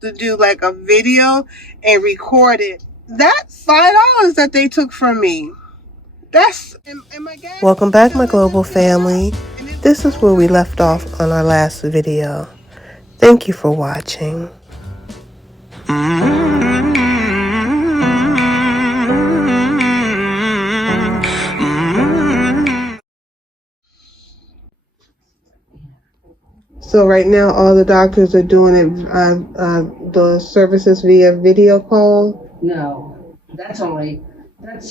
to do like a video and record it. That's $5 that they took from me. That's and my gas. Welcome back, my global family. This is where we left off on our last video. Thank you for watching. So right now, all the doctors are doing it, the services via video call? No, that's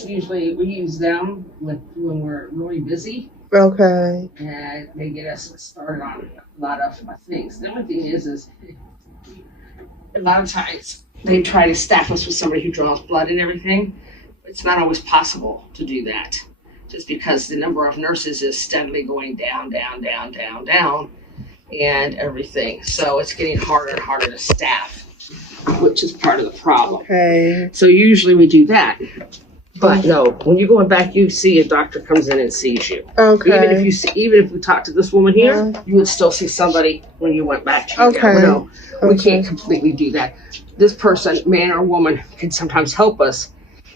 usually, we use them when we're really busy. Okay. And they get us started on a lot of things. The only thing is a lot of times they try to staff us with somebody who draws blood and everything. It's not always possible to do that, just because the number of nurses is steadily going down, and everything. So it's getting harder and harder to staff, which is part of the problem. Okay. So usually we do that. But no, when you're going back, you see a doctor comes in and sees you. Okay. Even if we talked to this woman here, you would still see somebody when you went back. Okay. No, we can't completely do that. This person, man or woman, can sometimes help us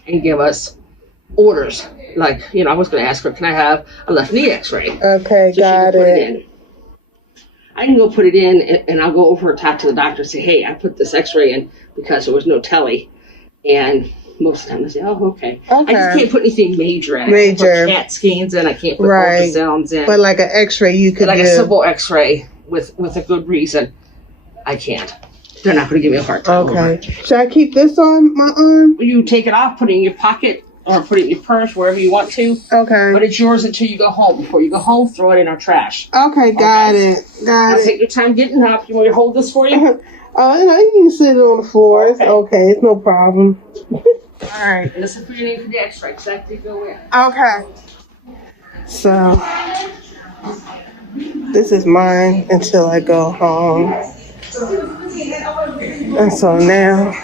and give us orders. Like, I was going to ask her, can I have a left knee x-ray? Okay, so got it. I can go put it in, and I'll go over and talk to the doctor and say, hey, I put this x-ray in because there was no telly. And most of the time they say, oh, okay. I just can't put anything major in. I can't put CAT scans in. I can't put ultrasounds in. But like an x-ray you could do. A simple x-ray with a good reason, I can't. They're not going to give me a hard time. Okay. Should I keep this on my arm? You take it off, put it in your pocket, or put it in your purse, wherever you want to. Okay. But it's yours until you go home. Before you go home, throw it in our trash. Okay, got it. Got it. Take your time getting up. You want me to hold this for you? You can sit on the floor. Okay, it's no problem. All right. And listen for your name for the x-ray, because that did go in. Okay. So, this is mine until I go home. And so now,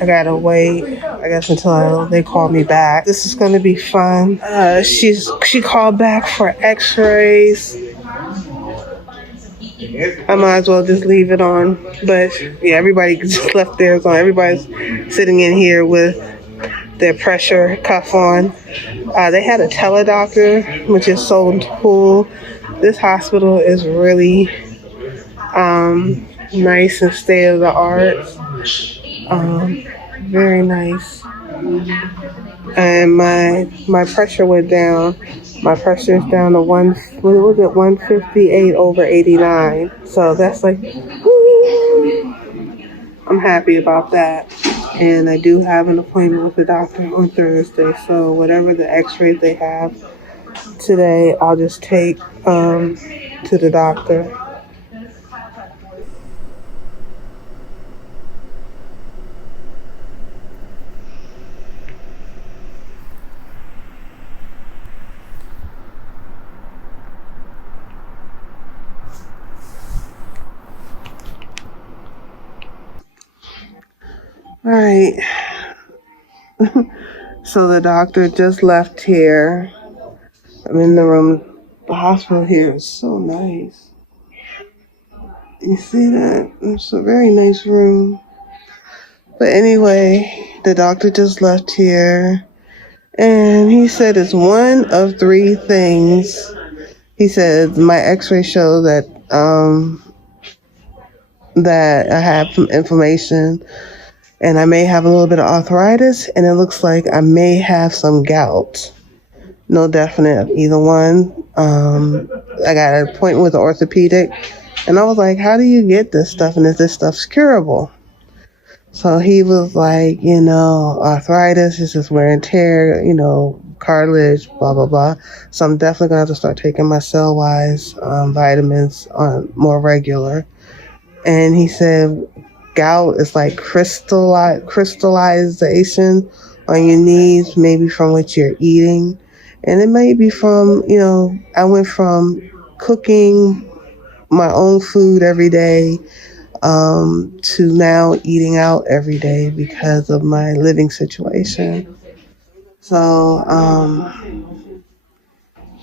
I gotta wait, I guess, until they call me back. This is gonna be fun. She called back for x-rays. I might as well just leave it on. But yeah, everybody just left theirs on. Everybody's sitting in here with their pressure cuff on. They had a teledoctor, which is so cool. This hospital is really nice and state of the art. Very nice. And my pressure went down. My pressure is down to 158 over 89. So that's like, woo! I'm happy about that. And I do have an appointment with the doctor on Thursday. So whatever the x-rays they have today, I'll just take to the doctor. All right. So the doctor just left here. I'm in the room. The hospital here is so nice. You see that? It's a very nice room. But anyway, the doctor just left here. And he said it's one of three things. He said my x-ray show that that I have some inflammation. And I may have a little bit of arthritis, and it looks like I may have some gout. No definite of either one. I got an appointment with an orthopedic, and I was like, how do you get this stuff, and is this stuff curable? So he was like, arthritis is just wear and tear, cartilage, blah, blah, blah. So I'm definitely going to have to start taking my cell-wise vitamins on more regular. And he said, gout is like crystallization on your knees, maybe from what you're eating. And it may be from, I went from cooking my own food every day to now eating out every day because of my living situation. So,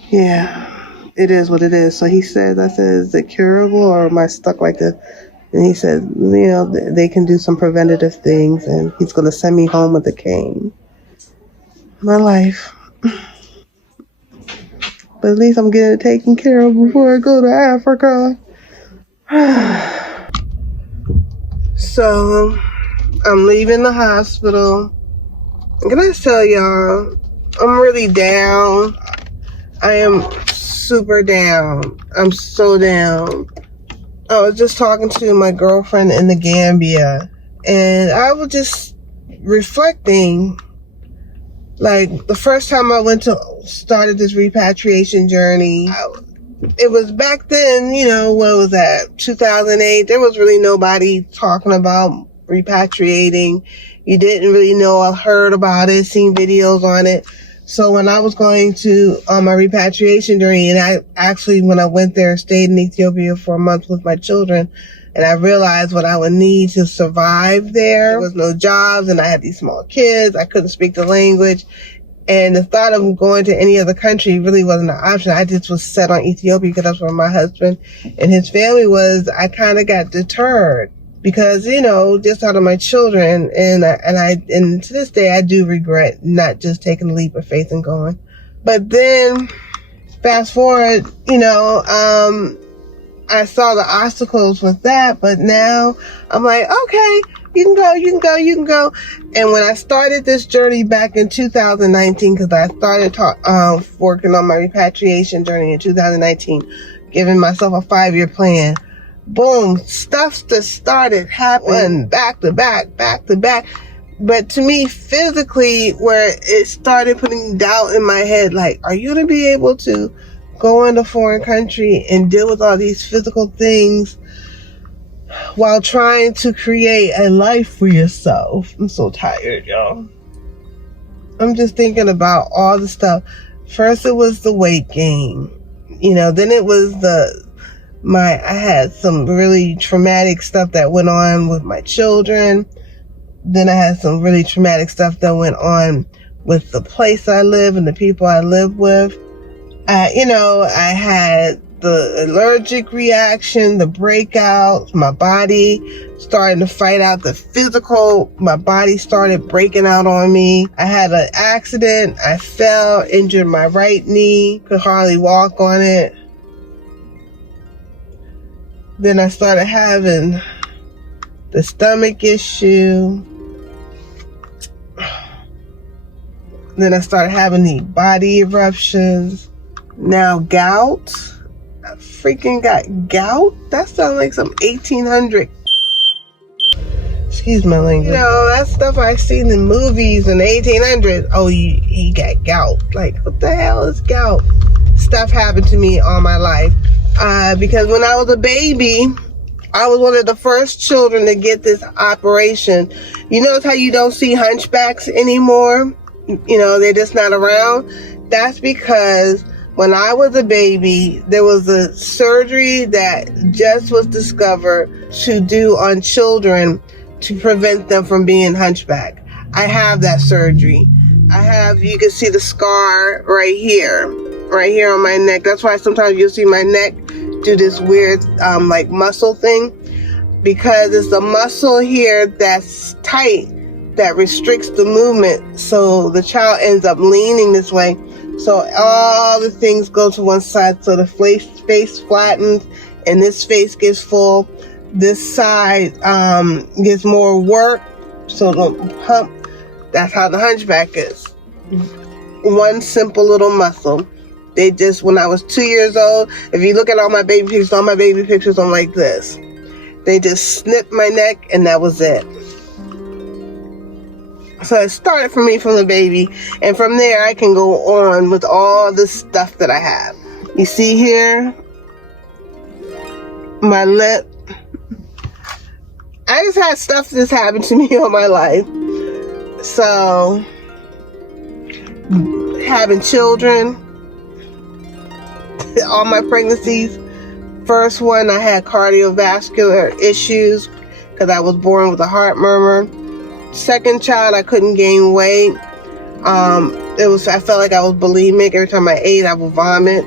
yeah, it is what it is. So he said, I said, is it curable or am I stuck like a And he said, they can do some preventative things, and he's going to send me home with a cane. My life. But at least I'm getting it taken care of before I go to Africa. So, I'm leaving the hospital. Can I tell y'all, I'm really down. I am super down. I'm so down. I was just talking to my girlfriend in the Gambia, and I was just reflecting. Like, the first time I started this repatriation journey, it was back then, what was that, 2008? There was really nobody talking about repatriating. You didn't really know. I heard about it, seen videos on it. So when I was going on my repatriation journey, and I actually, when I went there, stayed in Ethiopia for a month with my children, and I realized what I would need to survive there. There was no jobs, and I had these small kids. I couldn't speak the language. And the thought of going to any other country really wasn't an option. I just was set on Ethiopia because that's where my husband and his family was. I kind of got deterred because, just out of my children. And to this day, I do regret not just taking the leap of faith and going. But then fast forward, I saw the obstacles with that, but now I'm like, okay, you can go. And when I started this journey back in 2019, because I started working on my repatriation journey in 2019, giving myself a 5-year plan, boom, stuff just started happening back to back. But to me, physically, where it started putting doubt in my head, like, are you going to be able to go in a foreign country and deal with all these physical things while trying to create a life for yourself? I'm so tired, y'all. I'm just thinking about all the stuff. First it was the weight gain, then it was I had some really traumatic stuff that went on with my children. Then I had some really traumatic stuff that went on with the place I live and the people I live with. I had the allergic reaction, the breakouts, my body starting to fight out the physical. My body started breaking out on me. I had an accident. I fell, injured my right knee, could hardly walk on it. Then I started having the stomach issue. Then I started having the body eruptions. Now gout. I freaking got gout? That sounds like some 1800. Excuse my language. That stuff I seen in movies in the 1800s. Oh, he got gout. Like, what the hell is gout? Stuff happened to me all my life. Because when I was a baby, I was one of the first children to get this operation. You notice how you don't see hunchbacks anymore? They're just not around. That's because when I was a baby, there was a surgery that just was discovered to do on children to prevent them from being hunchback. I have that surgery. You can see the scar right here on my neck. That's why sometimes you'll see my neck do this weird, like muscle thing, because it's the muscle here that's tight that restricts the movement. So the child ends up leaning this way. So all the things go to one side. So the face flattens and this face gets full. This side gets more work. So don't pump. That's how the hunchback is. One simple little muscle. When I was 2 years old, if you look at all my baby pictures, I'm like this. They just snipped my neck and that was it. So it started for me from the baby, and from there I can go on with all the stuff that I have. You see here, my lip. I just had stuff that's happened to me all my life. So, having children, all my pregnancies. First one, I had cardiovascular issues because I was born with a heart murmur. Second child, I couldn't gain weight. I felt like I was bulimic. Every time I ate, I would vomit.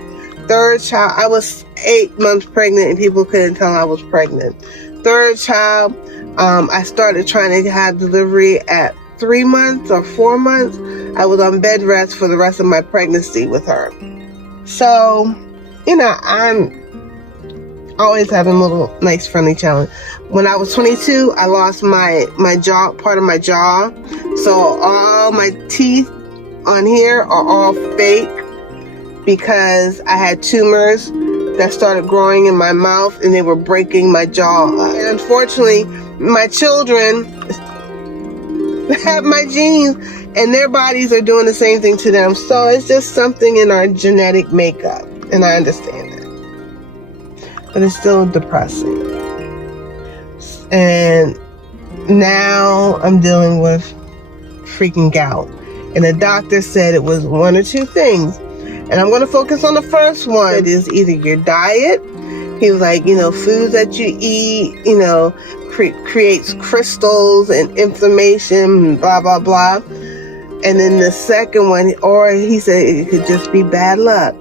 Third child, I was 8 months pregnant and people couldn't tell I was pregnant. third child, I started trying to have delivery at 3 months or 4 months. I was on bed rest for the rest of my pregnancy with her. So, you know, I'm always having a little nice friendly challenge. When I was 22, I lost my jaw, part of my jaw. So all my teeth on here are all fake because I had tumors that started growing in my mouth and they were breaking my jaw. And unfortunately, my children have my genes and their bodies are doing the same thing to them. So it's just something in our genetic makeup, and I understand that. But it's still depressing. And now I'm dealing with freaking gout. And the doctor said it was one or two things. And I'm going to focus on the first one. It is either your diet. He was like, you know, foods that you eat, you know, creates crystals and inflammation, blah, blah, blah. And then the second one, or he said it could just be bad luck.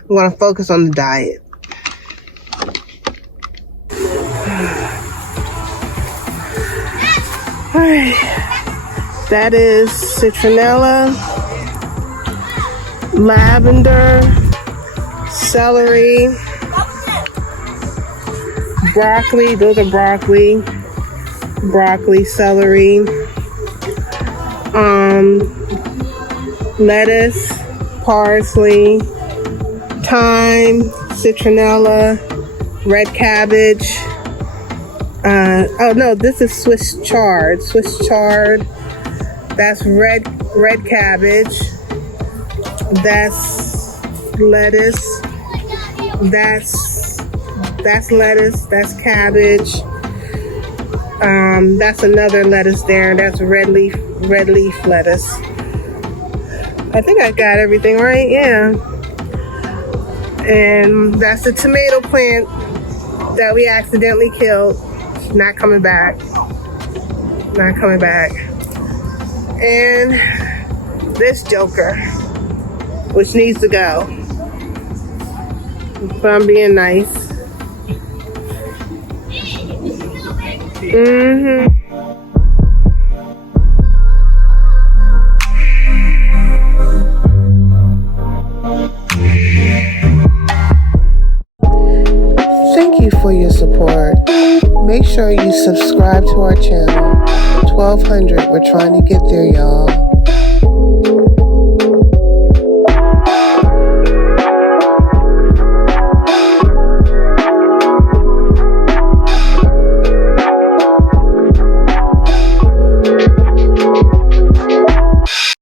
I'm going to focus on the diet. All right. That is citronella, lavender, celery, broccoli. Those are broccoli, celery, lettuce, parsley, thyme, citronella, red cabbage. Oh no, this is Swiss chard. That's red cabbage. That's lettuce. That's lettuce. That's cabbage. That's another lettuce there. That's red leaf lettuce. I think I got everything right. Yeah. And that's the tomato plant that we accidentally killed. Not coming back. And this joker, which needs to go. But I'm being nice. Thank you for your support. Make sure you subscribe to our channel. 1200, we're trying to get there, y'all.